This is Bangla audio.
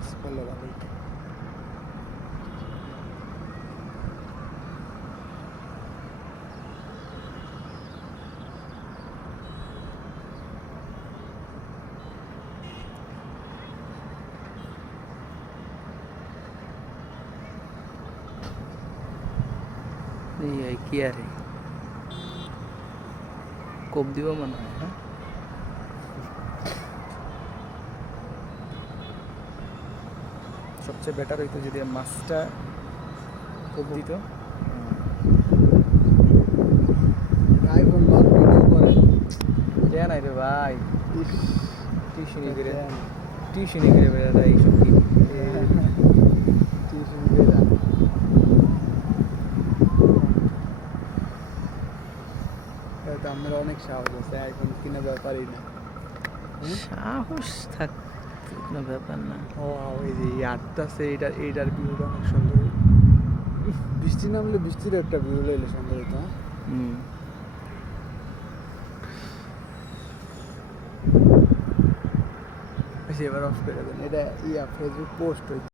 ম্যাক্স করলে ভালো হতো। এই কি আরে কোপ দিব মনে হয়। হ্যাঁ, সবচেয়ে বেটার হইতো যদি মাছটা কোপ দিত। আইফোন লং ভিডিও করে দেয় নাই রে ভাই, ইস টিউশনি করে দেন টিউশনি করে বেড়া এইসব কি টিউশন বেরা তো আমরা অনেক সাহস আছে আইফোন কিনা ব্যাপারই না। সাহস থাক, কোনো ব্যাপার না। ও এই যে এই আটটা আছে এইটার ভিউটা অনেক সুন্দর। বৃষ্টি নামলে বৃষ্টির একটা ভিউ লইলে সুন্দর হতো। হুম, এবার অফ করে দেন, এটা ফেসবুক পোস্ট হইতো।